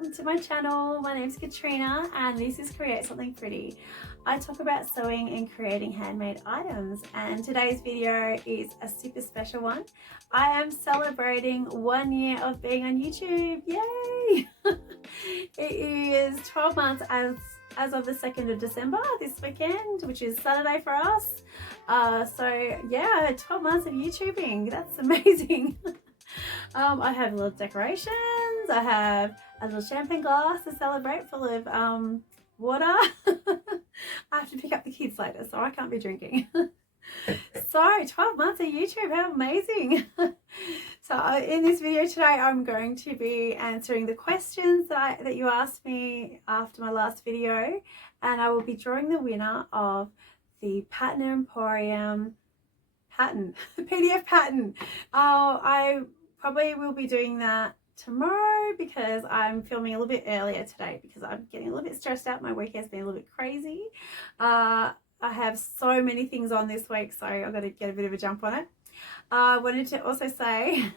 welcome to my channel. My name is Katrina and this is Create Something Pretty. I talk about sewing and creating handmade items, and today's video is a super special one. I am celebrating 1 year of being on YouTube. Yay! It is 12 months as of the 2nd of December this weekend, which is Saturday for us. So yeah, 12 months of YouTubing. That's amazing. I have little decorations. I have a little champagne glass to celebrate full of water. I have to pick up the kids later, so I can't be drinking. So 12 months of YouTube, how amazing. So in this video today, I'm going to be answering the questions that you asked me after my last video, and I will be drawing the winner of the Pattern Emporium pattern, PDF pattern. I probably will be doing that tomorrow because I'm filming a little bit earlier today because I'm getting a little bit stressed out. My week has been a little bit crazy. I have so many things on this week, so I've got to get a bit of a jump on it. I wanted to also say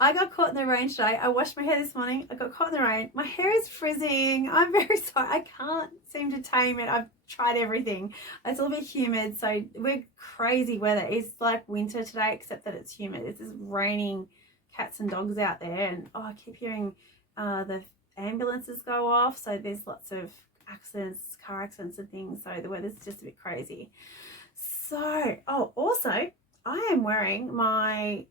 I got caught in the rain today. I washed my hair this morning. I got caught in the rain. My hair is frizzing. I'm very sorry. I can't seem to tame it. I've tried everything. It's a little bit humid, so we're crazy weather. It's like winter today, except that it's humid. It's just raining cats and dogs out there, and I keep hearing the ambulances go off, so there's lots of accidents, car accidents and things, so the weather's just a bit crazy. So also I am wearing my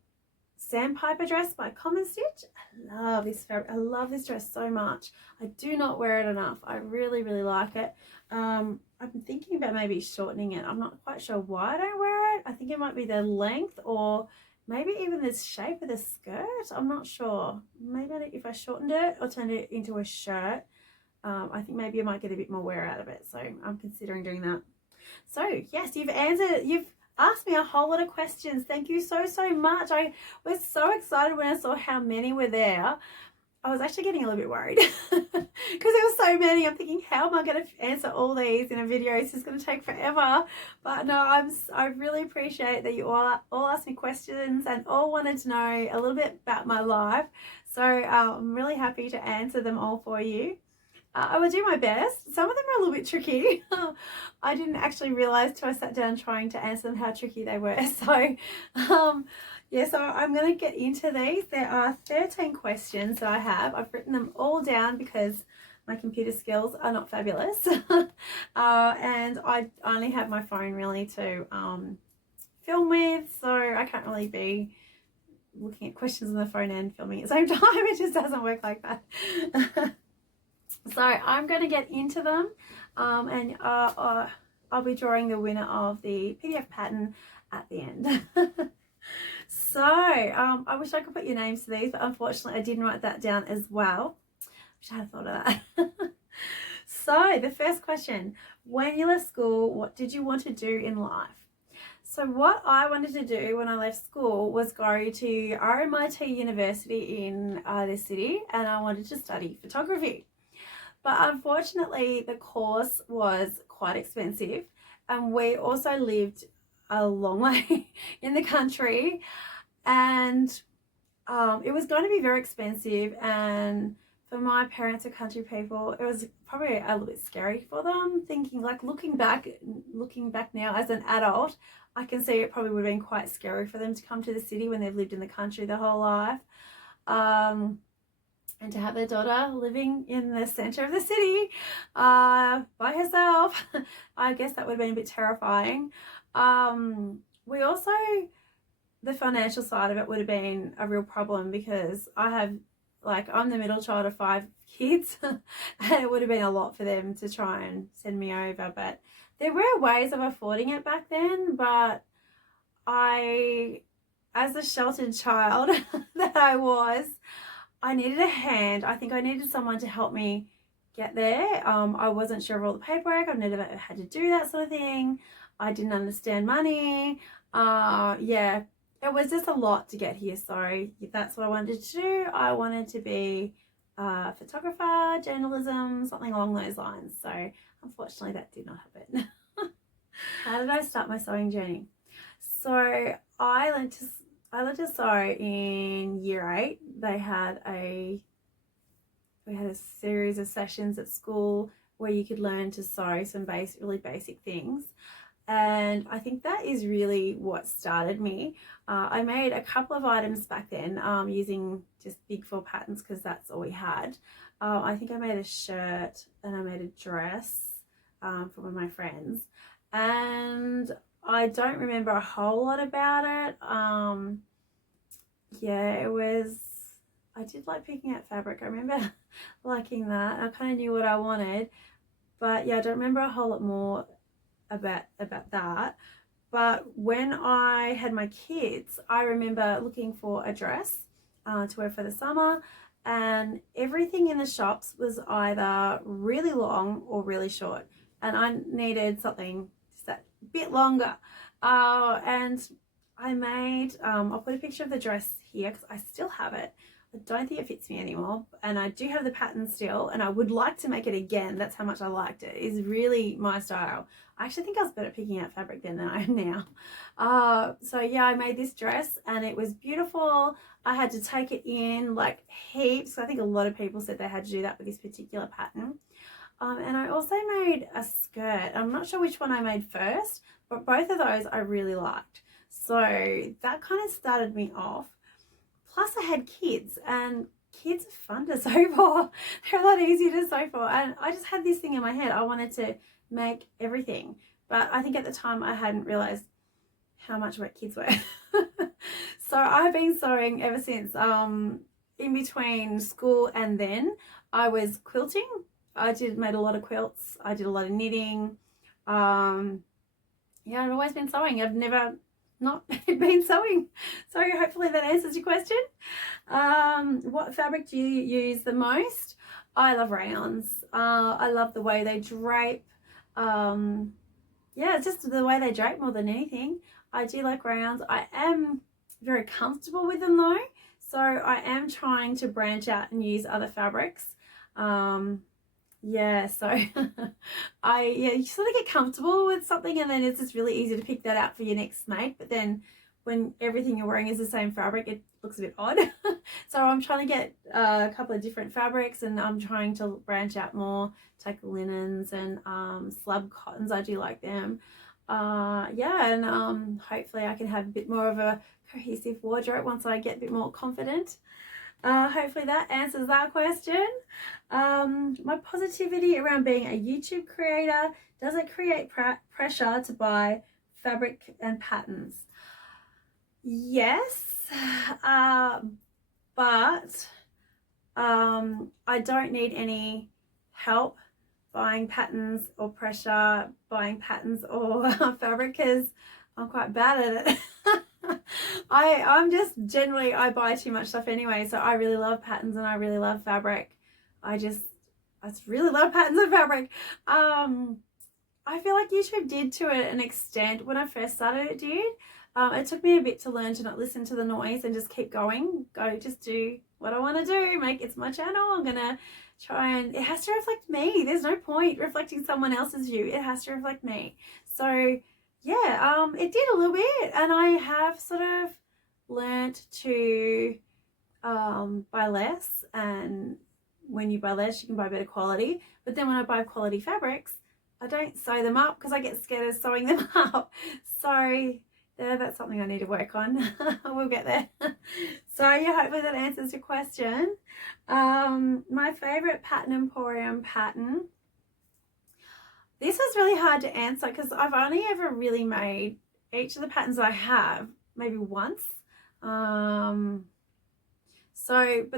Sandpiper Dress by Coverstitch. I love this fabric. I love this dress so much. I do not wear it enough. I really like it. I've been thinking about maybe shortening it. I'm not quite sure why I don't wear it. I think it might be the length or maybe even the shape of the skirt. I'm not sure. Maybe if I shortened it or turned it into a shirt, I think maybe I might get a bit more wear out of it. So I'm considering doing that. So yes, you've asked me a whole lot of questions. Thank you so much. I was so excited when I saw how many were there. I was actually getting a little bit worried because there were so many. I'm thinking, how am I going to answer all these in a video? It's just going to take forever. But no, I really appreciate that you all asked me questions and all wanted to know a little bit about my life. So I'm really happy to answer them all for you. I will do my best. Some of them are a little bit tricky. I didn't actually realize till I sat down trying to answer them how tricky they were. So yeah, so I'm going to get into these. There are 13 questions that I have. I've written them all down because my computer skills are not fabulous. And I only have my phone really to film with, so I can't really be looking at questions on the phone and filming at the same time. It just doesn't work like that. So I'm going to get into them, and I'll be drawing the winner of the PDF pattern at the end. So I wish I could put your names to these, but unfortunately I didn't write that down as well. Wish I had thought of that. So the first question: when you left school, what did you want to do in life? So what I wanted to do when I left school was go to RMIT University in this city, and I wanted to study photography. But unfortunately, the course was quite expensive, and we also lived a long way in the country, and it was going to be very expensive. And for my parents, are country people, it was probably a little bit scary for them. Thinking, like, looking back now as an adult, I can see it probably would have been quite scary for them to come to the city when they've lived in the country their whole life. And to have their daughter living in the center of the city by herself, I guess that would have been a bit terrifying. We also, the financial side of it would have been a real problem because I'm the middle child of 5 kids, and it would have been a lot for them to try and send me over. But there were ways of affording it back then, but as a sheltered child that I was, I needed a hand. I think I needed someone to help me get there. I wasn't sure of all the paperwork. I've never had to do that sort of thing. I didn't understand money. Yeah, it was just a lot to get here. So if that's what I wanted to do, I wanted to be a photographer, journalism, something along those lines. So unfortunately that did not happen. How did I start my sewing journey? So I learned to sew in year 8. They had a we had a series of sessions at school where you could learn to sew some really basic things. And I think that is really what started me. I made a couple of items back then using just big 4 patterns because that's all we had. I think I made a shirt and I made a dress for one of my friends, and I don't remember a whole lot about it. Yeah, I did like picking out fabric. I remember liking that. I kind of knew what I wanted, but yeah, I don't remember a whole lot more about that. But when I had my kids, I remember looking for a dress to wear for the summer, and everything in the shops was either really long or really short, and I needed something just that bit longer. And I made, I'll put a picture of the dress here because I still have it. I don't think it fits me anymore, and I do have the pattern still, and I would like to make it again. That's how much I liked it. It's really my style. I actually think I was better at picking out fabric then than I am now. So yeah, I made this dress and it was beautiful. I had to take it in like heaps. I think a lot of people said they had to do that with this particular pattern. And I also made a skirt. I'm not sure which one I made first, but both of those I really liked. So that kind of started me off. Plus I had kids, and kids are fun to sew for. They're a lot easier to sew for. And I just had this thing in my head. I wanted to make everything. But I think at the time I hadn't realized how much work kids were. So I've been sewing ever since. In between school and then I was quilting. I made a lot of quilts. I did a lot of knitting. Yeah, I've always been sewing. I've never not been sewing. So hopefully that answers your question. What fabric do you use the most? I love rayons. I love the way they drape. Yeah, it's just the way they drape more than anything. I do like rayons. I am very comfortable with them though, so I am trying to branch out and use other fabrics. Yeah, so you sort of get comfortable with something, and then it's just really easy to pick that out for your next mate. But then when everything you're wearing is the same fabric, it looks a bit odd. So I'm trying to get a couple of different fabrics, and I'm trying to branch out more, take linens and slub cottons. I do like them. Yeah, and hopefully I can have a bit more of a cohesive wardrobe once I get a bit more confident. Hopefully that answers that question. My positivity around being a YouTube creator, does it create pressure to buy fabric and patterns? Yes, but I don't need any help buying patterns or pressure buying patterns or fabric because I'm quite bad at it. I'm just generally, I buy too much stuff anyway, so I really love patterns and I really love fabric. I really love patterns and fabric. I feel like YouTube did to an extent. When I first started, it did. It took me a bit to learn to not listen to the noise and just keep going. Just do what I want to do. It's my channel. I'm gonna try, and it has to reflect me. There's no point reflecting someone else's view. It has to reflect me. So yeah, it did a little bit, and I have sort of learnt to buy less, and when you buy less you can buy better quality. But then when I buy quality fabrics, I don't sew them up because I get scared of sewing them up. So that's something I need to work on. We'll get there. So yeah, hopefully that answers your question. My favorite Pattern Emporium pattern. This was really hard to answer because I've only ever really made each of the patterns I have maybe once. But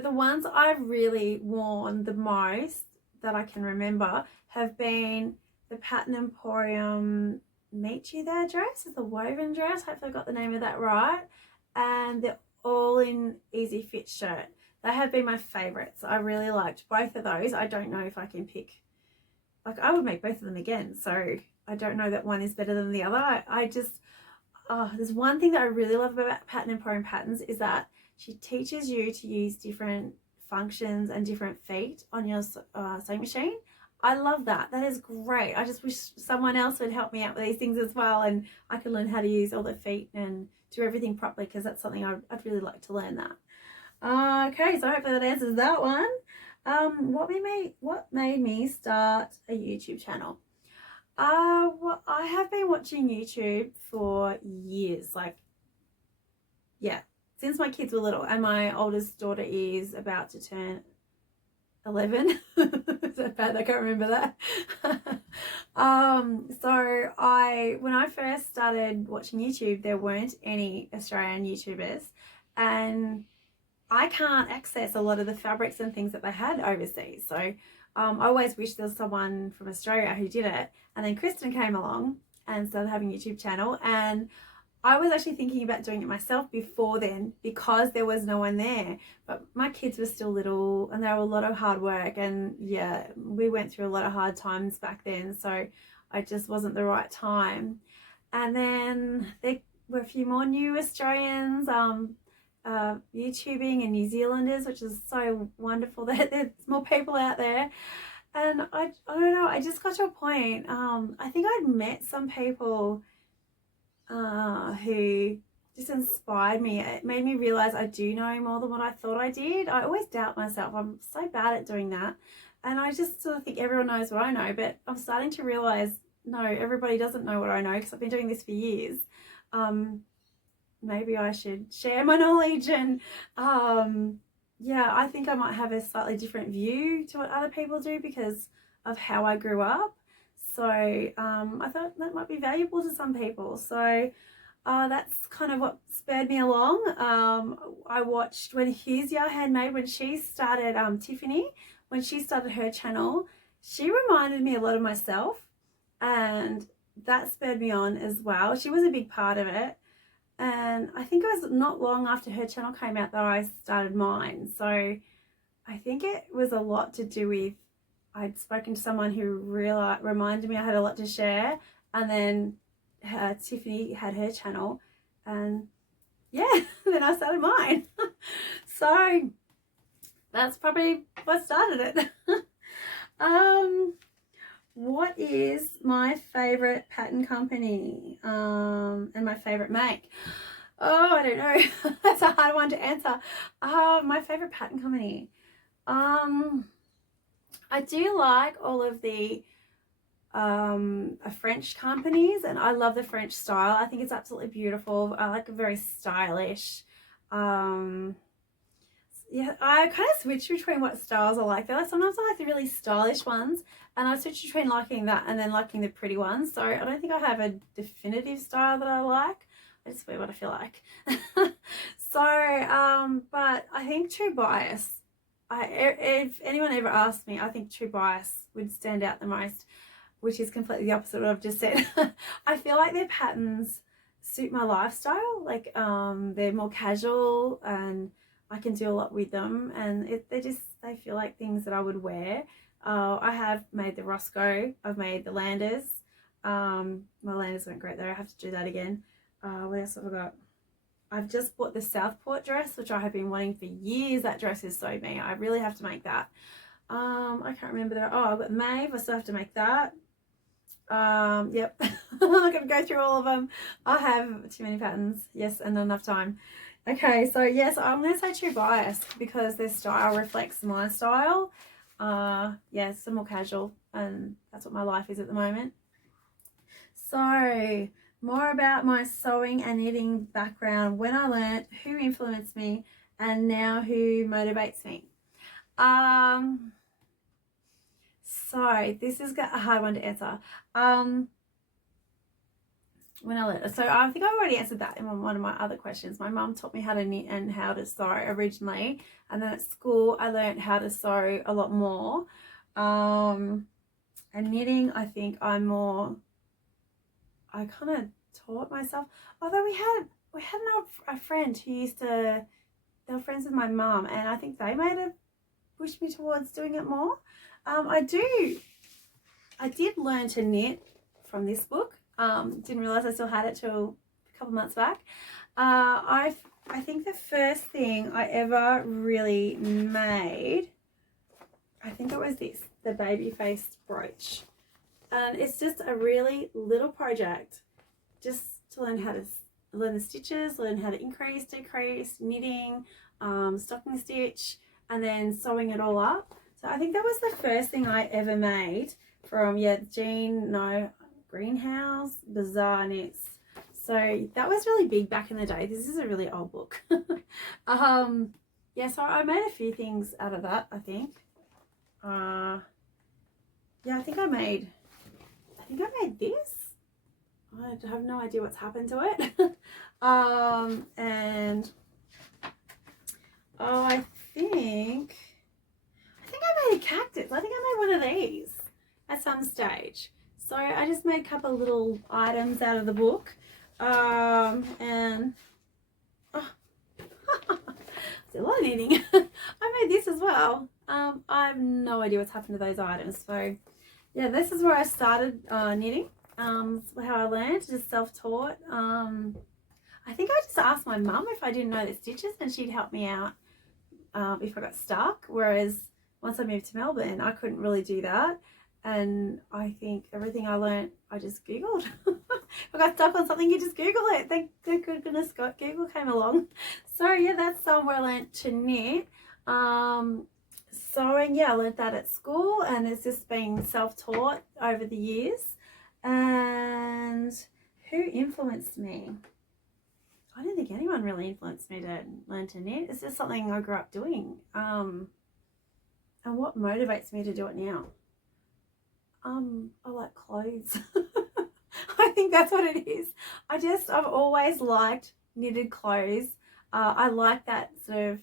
the ones I've really worn the most that I can remember have been the Pattern Emporium Meet You There dress, the woven dress. Hopefully I got the name of that right. And the All in Easy Fit shirt. They have been my favorites. I really liked both of those. I don't know if I can pick, like I would make both of them again. So I don't know that one is better than the other. There's one thing that I really love about Pattern Emporium patterns is that she teaches you to use different functions and different feet on your sewing machine. I love that. That is great. I just wish someone else would help me out with these things as well, and I can learn how to use all the feet and do everything properly, because that's something I'd really like to learn that. Okay, so hopefully that answers that one. What made me start a YouTube channel? Well, I have been watching YouTube for years, like, yeah, since my kids were little, and my oldest daughter is about to turn 11. Is that bad? I can't remember that. So when I first started watching YouTube, there weren't any Australian YouTubers, and I can't access a lot of the fabrics and things that they had overseas. So I always wished there was someone from Australia who did it. And then Kristen came along and started having a YouTube channel. And I was actually thinking about doing it myself before then because there was no one there. But my kids were still little and they were a lot of hard work. And yeah, we went through a lot of hard times back then. So I just wasn't the right time. And then there were a few more new Australians YouTubing and New Zealanders, which is so wonderful that there's more people out there. And I don't know, I just got to a point, I think I'd met some people who just inspired me. It made me realize I do know more than what I thought I did. I always doubt myself. I'm so bad at doing that. And I just sort of think everyone knows what I know, but I'm starting to realize, no, everybody doesn't know what I know because I've been doing this for years. Maybe I should share my knowledge, and yeah, I think I might have a slightly different view to what other people do because of how I grew up. So I thought that might be valuable to some people. So that's kind of what spurred me along. I watched when Huzia Handmade, when she started, Tiffany, when she started her channel, she reminded me a lot of myself, and that spurred me on as well. She was a big part of it. And I think it was not long after her channel came out that I started mine. So I think it was a lot to do with I'd spoken to someone who really reminded me I had a lot to share. And then Tiffany had her channel. And yeah, then I started mine. So that's probably what started it. What is my favorite pattern company and my favorite make? Oh, I don't know. That's a hard one to answer. My favorite pattern company. I do like all of the French companies, and I love the French style. I think it's absolutely beautiful. I like a very stylish. Yeah, I kind of switch between what styles I like. Sometimes I like the really stylish ones, and I switch between liking that and then liking the pretty ones. So I don't think I have a definitive style that I like. I just wear what I feel like. So, but I think True Bias. If anyone ever asked me, I think True Bias would stand out the most, which is completely the opposite of what I've just said. I feel like their patterns suit my lifestyle. Like they're more casual and I can do a lot with them, and they feel like things that I would wear. I have made the Roscoe, I've made the Landers. My Landers went great there, I have to do that again. What else have I got? I've just bought the Southport dress, which I have been wanting for years. That dress is so me. I really have to make that. I can't remember that. Oh, I've got Maeve, I still have to make that. Yep. I'm not going to go through all of them. I have too many patterns. Yes, and not enough time. Okay, so yes, I'm going to say True Bias because their style reflects my style. Yeah, some more casual, and that's what my life is at the moment. So, more about my sewing and knitting background, when I learnt, who influenced me, and now who motivates me. So this is a hard one to answer. When I learned, so I think I already answered that in one of my other questions. My mum taught me how to knit and how to sew originally, and then at school I learned how to sew a lot more. And knitting, I think I kind of taught myself. Although we had a friend who they were friends with my mum, and I think they might have pushed me towards doing it more. I did learn to knit from this book. Didn't realize I still had it till a couple months back. I think the first thing I ever really made, I think it was this, the baby faced brooch. And it's just a really little project, just to learn how to learn the stitches, learn how to increase, decrease, knitting, stocking stitch, and then sewing it all up. So So I think that was the first thing I ever made from, yeah, Greenhouse Bazaar Knits. So that was really big back in the day. This is a really old book. Yeah, so I made a few things out of that, I think. Yeah, I think I made this. I have no idea what's happened to it. And oh, I think I made a cactus. I think I made one of these at some stage. So I just made a couple of little items out of the book. And oh, it's a lot of knitting. I made this as well. I have no idea what's happened to those items. So yeah, this is where I started knitting. How I learned, just self-taught. I think I just asked my mum if I didn't know the stitches and she'd help me out if I got stuck. Whereas once I moved to Melbourne, I couldn't really do that. And I think everything I learned, I just Googled. If I got stuck on something, you just Google it. Thank goodness Google came along. So yeah, that's where I learned to knit. Sewing, yeah, I learned that at school, and it's just been self-taught over the years. And who influenced me? I don't think anyone really influenced me to learn to knit. It's just something I grew up doing. And what motivates me to do it now? I like clothes. I think that's what it is. I've always liked knitted clothes. I like that sort of,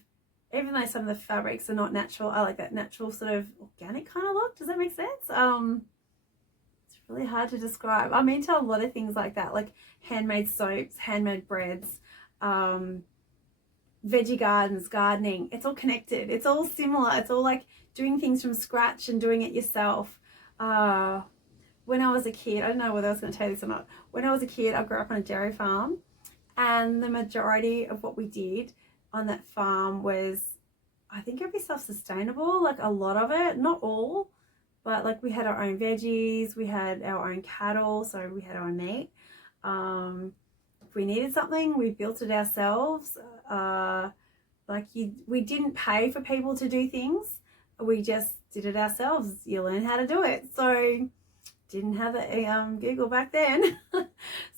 even though some of the fabrics are not natural, I like that natural sort of organic kind of look. Does that make sense? It's really hard to describe. I'm into a lot of things like that, like handmade soaps, handmade breads, veggie gardens, gardening. It's all connected. It's all similar. It's all like doing things from scratch and doing it yourself. When I was a kid, I don't know whether I was going to tell you this or not. When I was a kid, I grew up on a dairy farm, and the majority of what we did on that farm was, I think it'd be self-sustainable, like a lot of it, not all, but like we had our own veggies, we had our own cattle, so we had our own meat. If we needed something, we built it ourselves. We didn't pay for people to do things, we just did it ourselves. You learn how to do it. So didn't have a Google back then.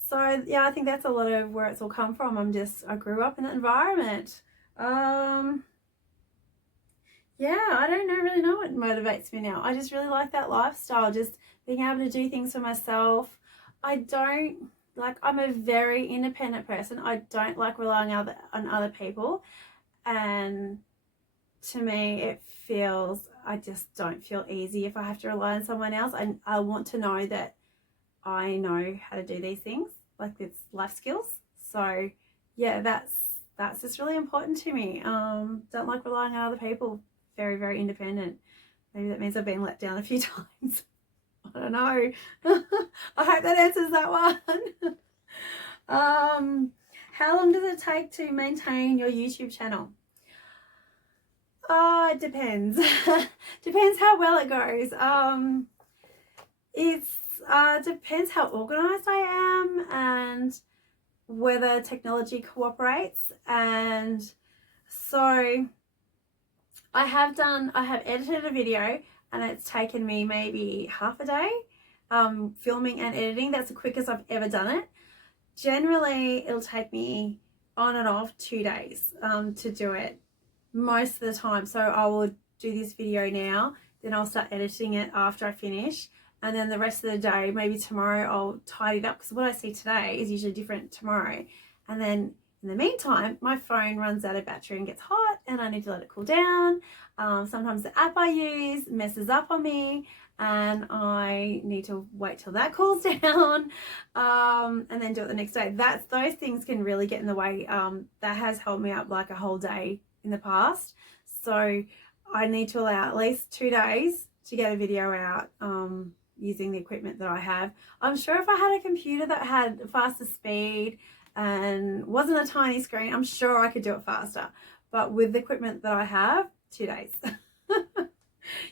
So yeah, I think that's a lot of where it's all come from. I grew up in that environment. Yeah, I don't really know what motivates me now. I just really like that lifestyle, just being able to do things for myself. I'm a very independent person. I don't like relying on other people, and to me I just don't feel easy if I have to rely on someone else. I want to know that I know how to do these things, like it's life skills. So yeah, that's just really important to me. Don't like relying on other people. Very, very independent. Maybe that means I've been let down a few times. I don't know. I hope that answers that one. How long does it take to maintain your YouTube channel? It depends. Depends how well it goes. It depends how organized I am and whether technology cooperates. And so I have edited a video, and it's taken me maybe half a day filming and editing. That's the quickest I've ever done it. Generally it'll take me on and off 2 days to do it most of the time. So I will do this video now, then I'll start editing it after I finish, and then the rest of the day, maybe tomorrow, I'll tidy it up, because what I see today is usually different tomorrow. And then in the meantime, my phone runs out of battery and gets hot, and I need to let it cool down. Sometimes the app I use messes up on me, and I need to wait till that cools down, and then do it the next day. Those things can really get in the way. That has held me up like a whole day in the past. So I need to allow at least 2 days to get a video out using the equipment that I have. I'm sure if I had a computer that had faster speed and wasn't a tiny screen, I'm sure I could do it faster. But with the equipment that I have, 2 days.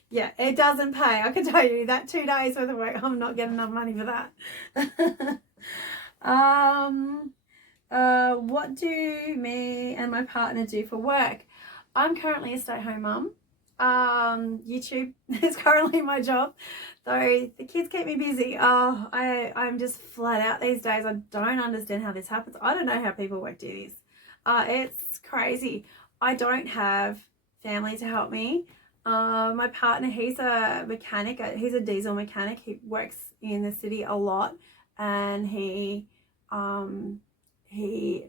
Yeah, it doesn't pay. I can tell you that 2 days worth of work, I'm not getting enough money for that. What do me and my partner do for work? I'm currently a stay-at-home mum. YouTube is currently my job, though the kids keep me busy. I'm just flat out these days. I don't understand how this happens. I don't know how people work do this. It's crazy. I don't have family to help me. My partner, he's a mechanic. He's a diesel mechanic. He works in the city a lot, and he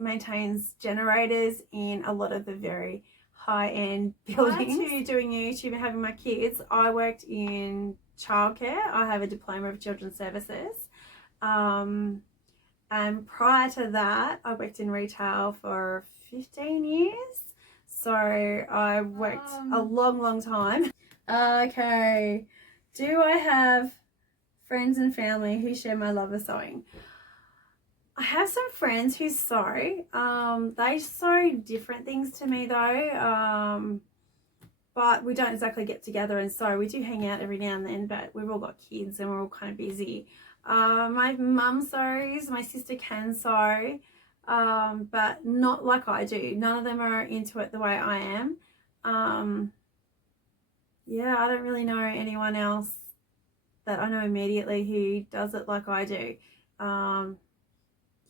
maintains generators in a lot of the very high-end buildings. Prior to doing YouTube and having my kids, I worked in childcare. I have a diploma of children's services. And prior to that, I worked in retail for 15 years. So I worked a long time. Okay. Do I have friends and family who share my love of sewing? I have some friends who sew. They sew different things to me though. But we don't exactly get together and sew. We do hang out every now and then, but we've all got kids and we're all kind of busy. My mum sews, my sister can sew, but not like I do. None of them are into it the way I am. Yeah, I don't really know anyone else that I know immediately who does it like I do.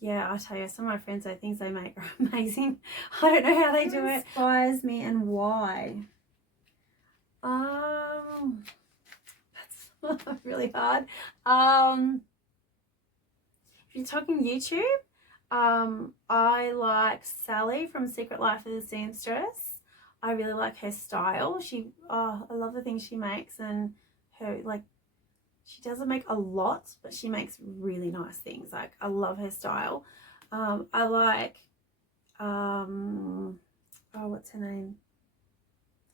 Yeah, I tell you, some of my friends, the things they make are amazing. I don't know how they do it. Inspires me and why? That's really hard. If you're talking YouTube, I like Sally from Secret Life of the Seamstress. I really like her style. I love the things she makes, and her, like, she doesn't make a lot, but she makes really nice things. Like, I love her style. I like, what's her name?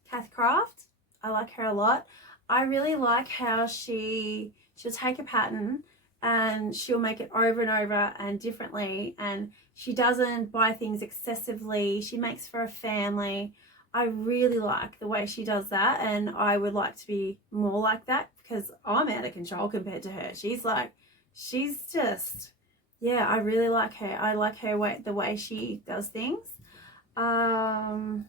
Kath Craft. I like her a lot. I really like how she'll take a pattern and she'll make it over and over and differently, and she doesn't buy things excessively. She makes for a family. I really like the way she does that, and I would like to be more like that because I'm out of control compared to her. She's just, yeah, I really like her. I like her the way she does things. Who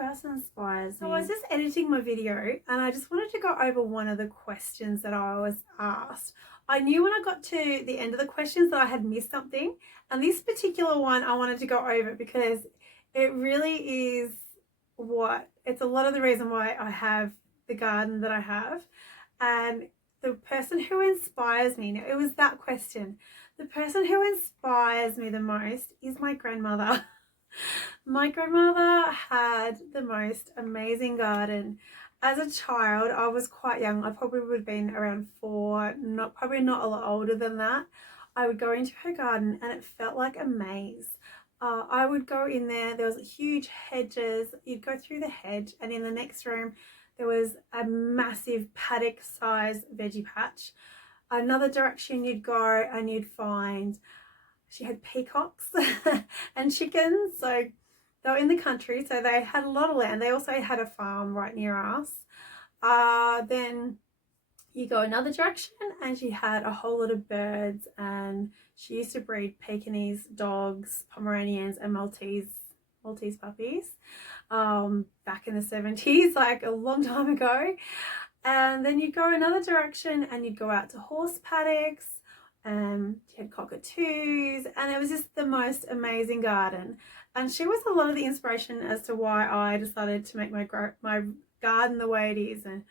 else inspires me? So I was just editing my video and I just wanted to go over one of the questions that I was asked. I knew when I got to the end of the questions that I had missed something, and this particular one I wanted to go over because it really is it's a lot of the reason why I have the garden that I have. And the person who inspires me, now it was that question, the person who inspires me the most is my grandmother. My grandmother had the most amazing garden. As a child, I was quite young. I probably would have been around 4, probably not a lot older than that. I would go into her garden and it felt like a maze. I would go in there. There was huge hedges. You'd go through the hedge, and in the next room there was a massive paddock-sized veggie patch. Another direction you'd go and you'd find she had peacocks and chickens. So they were in the country, so they had a lot of land. They also had a farm right near us. Then you go another direction and she had a whole lot of birds, and she used to breed Pekingese dogs, Pomeranians and Maltese puppies back in the 70s, like a long time ago. And then you'd go another direction and you'd go out to horse paddocks. She had cockatoos, and it was just the most amazing garden. And she was a lot of the inspiration as to why I decided to make my garden the way it is. And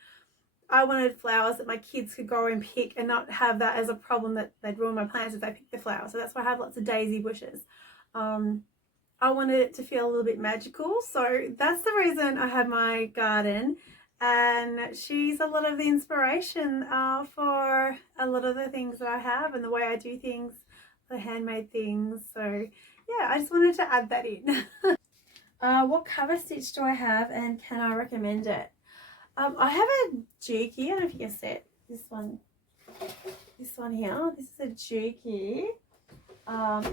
I wanted flowers that my kids could go and pick and not have that as a problem that they'd ruin my plants if they picked the flowers. So that's why I have lots of daisy bushes. I wanted it to feel a little bit magical, so that's the reason I have my garden. And she's a lot of the inspiration for a lot of the things that I have and the way I do things, the handmade things. So yeah, I just wanted to add that in. What cover stitch do I have, and can I recommend it? I have a Juki. I don't know if you can see it. This one here. This is a Juki.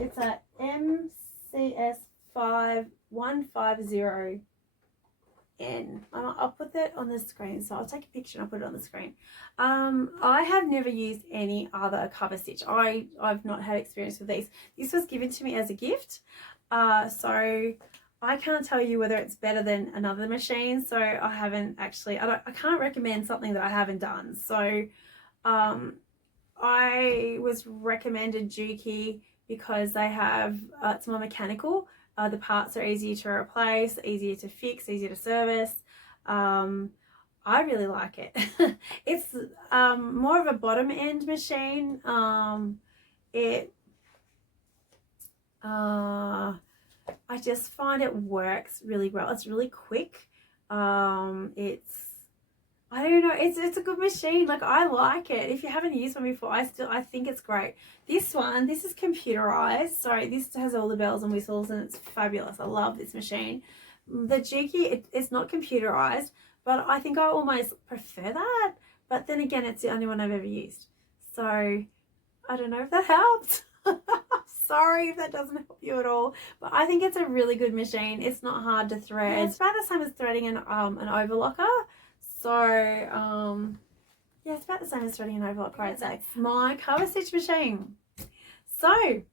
It's a MCS 5150N. I'll put that on the screen, so I'll take a picture and I'll put it on the screen. I have never used any other cover stitch. I've not had experience with these. This was given to me as a gift, so I can't tell you whether it's better than another machine, so I haven't actually, I can't recommend something that I haven't done. So I was recommended Juki because they have, it's more mechanical. The parts are easier to replace, easier to fix, easier to service. I really like it. It's more of a bottom end machine. I just find it works really well. It's really quick. I don't know, it's a good machine. Like, I like it. If you haven't used one before, I think it's great. This is computerized, so this has all the bells and whistles, and it's fabulous. I love this machine. The Juki, it's not computerized, but I think I almost prefer that. But then again, it's the only one I've ever used, so I don't know if that helps. Sorry if that doesn't help you at all, but I think it's a really good machine. It's not hard to thread. Yeah, it's about the same as threading an overlocker. So yeah, it's about the same as threading an overlocker, I'd say. My Coverstitch machine. So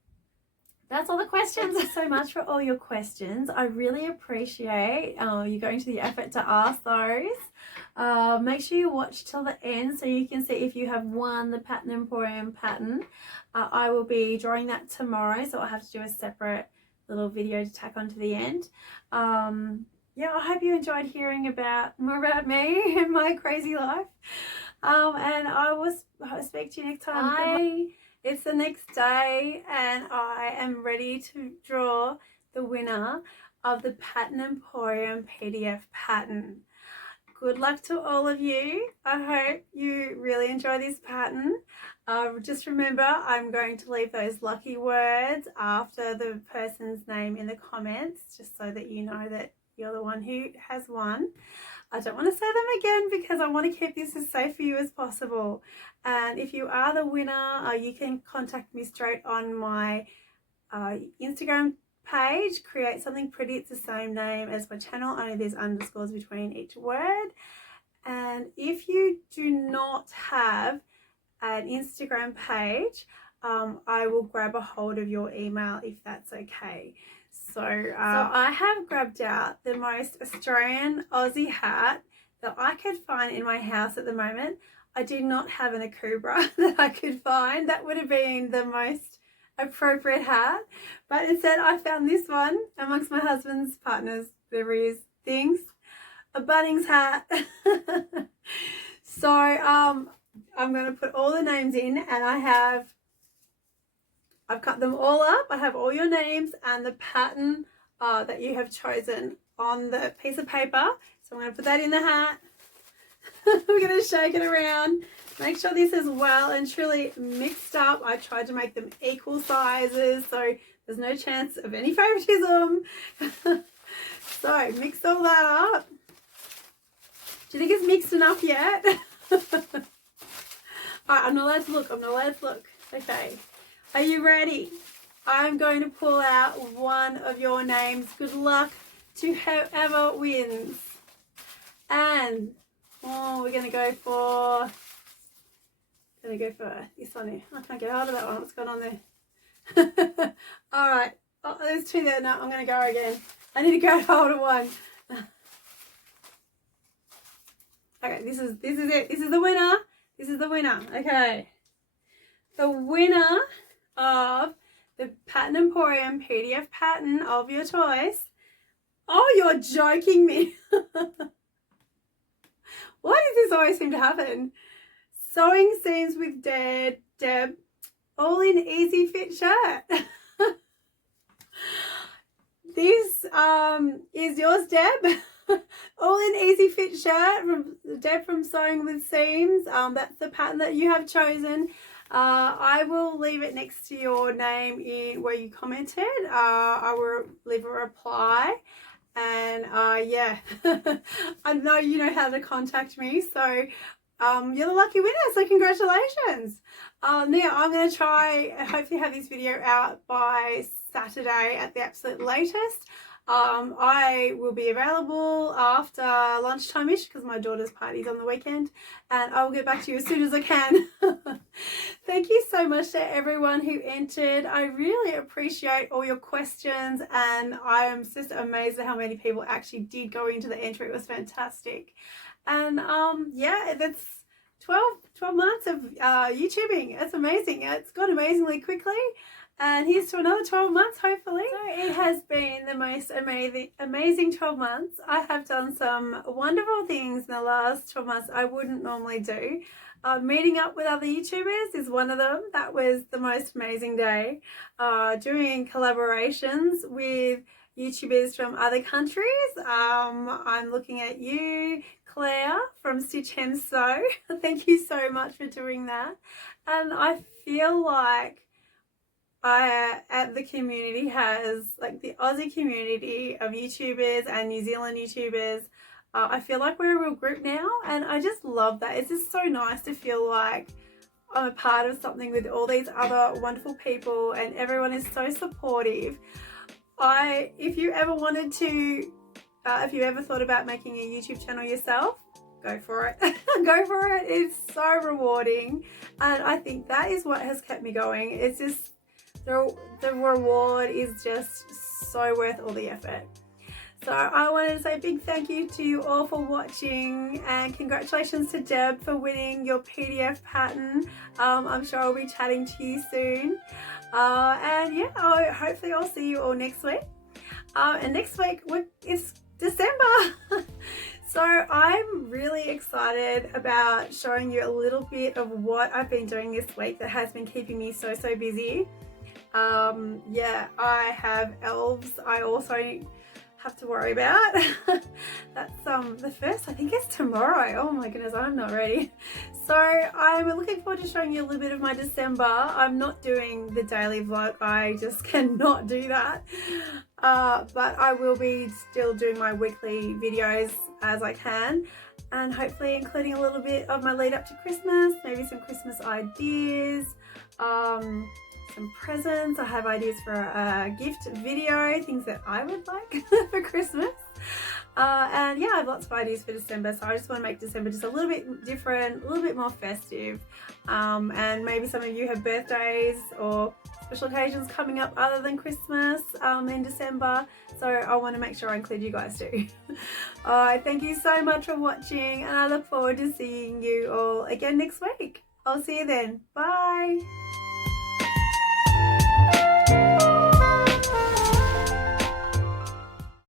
that's all the questions. Thank you so much for all your questions. I really appreciate you going to the effort to ask those. Make sure you watch till the end so you can see if you have won the Pattern Emporium pattern. I will be drawing that tomorrow, so I'll have to do a separate little video to tack onto the end. Yeah, I hope you enjoyed hearing more about me and my crazy life. And I will speak to you next time. Bye. It's the next day and I am ready to draw the winner of the Pattern Emporium PDF pattern. Good luck to all of you. I hope you really enjoy this pattern. Just remember, I'm going to leave those lucky words after the person's name in the comments, just so that you know that you're the one who has won. I don't want to say them again because I want to keep this as safe for you as possible. And if you are the winner, you can contact me straight on my Instagram page, Create Something Pretty. It's the same name as my channel, only there's underscores between each word. And if you do not have an Instagram page, I will grab a hold of your email if that's okay. So I have grabbed out the most Australian Aussie hat that I could find in my house at the moment. I do not have an Akubra that I could find. That would have been the most appropriate hat, but instead I found this one amongst my husband's partner's various things, a Bunnings hat. So I'm going to put all the names in, and I've cut them all up. I have all your names and the pattern that you have chosen on the piece of paper. So I'm going to put that in the hat. We're going to shake it around. Make sure this is well and truly mixed up. I tried to make them equal sizes, so there's no chance of any favoritism. So mix all that up. Do you think it's mixed enough yet? Alright, I'm not allowed to look. I'm not allowed to look. Okay. Are you ready? I'm going to pull out one of your names. Good luck to whoever wins. And we're going to go for this one here. I can't get hold of that one. What's going on there? All right. Oh, there's two there. No, I'm going to go again. I need to grab hold of one. Okay, this is it. This is the winner. This is the winner. Okay. The winner of the Pattern Emporium PDF pattern of your choice. Oh, you're joking me. Why does this always seem to happen? Sewing Seams with Deb, all in easy fit shirt. This is yours, Deb. All in easy fit shirt from Deb from Sewing with Seams. That's the pattern that you have chosen. I will leave it next to your name in where you commented. I will leave a reply. And yeah, I know you know how to contact me, so you're the lucky winner, so congratulations. Now I'm going to try, hopefully have this video out by Saturday at the absolute latest. I will be available after lunchtime-ish because my daughter's party's on the weekend, and I will get back to you as soon as I can. Thank you so much to everyone who entered. I really appreciate all your questions, and I am just amazed at how many people actually did go into the entry. It was fantastic. And yeah, that's 12 months of YouTubing. It's amazing. It's gone amazingly quickly. And here's to another 12 months, hopefully. So it has been the most amazing 12 months. I have done some wonderful things in the last 12 months I wouldn't normally do. Meeting up with other YouTubers is one of them. That was the most amazing day. Doing collaborations with YouTubers from other countries. I'm looking at you, Claire from Stitch Hem Sew. Thank you so much for doing that. And I feel like the community has, like the Aussie community of YouTubers and New Zealand YouTubers, I feel like we're a real group now, and I just love that. It's just so nice to feel like I'm a part of something with all these other wonderful people, and everyone is so supportive. If you ever wanted to, if you ever thought about making a YouTube channel yourself, go for it. Go for it. It's so rewarding, and I think that is what has kept me going. It's just the reward is just so worth all the effort. So I wanted to say a big thank you to you all for watching, and congratulations to Deb for winning your PDF pattern. I'm sure I'll be chatting to you soon. And yeah, hopefully I'll see you all next week. And next week is December. So I'm really excited about showing you a little bit of what I've been doing this week that has been keeping me so busy. Yeah, I have elves I also have to worry about. That's the first, I think it's tomorrow. Oh my goodness, I'm not ready. So I'm looking forward to showing you a little bit of my December. I'm not doing the daily vlog, I just cannot do that. But I will be still doing my weekly videos as I can, and hopefully including a little bit of my lead up to Christmas, maybe some Christmas ideas, some presents. I have ideas for a gift video, things that I would like for Christmas. And yeah, I have lots of ideas for December, so I just want to make December just a little bit different, a little bit more festive. And maybe some of you have birthdays or special occasions coming up other than Christmas in December, so I want to make sure I include you guys too. Alright, thank you so much for watching, and I look forward to seeing you all again next week. I'll see you then. Bye!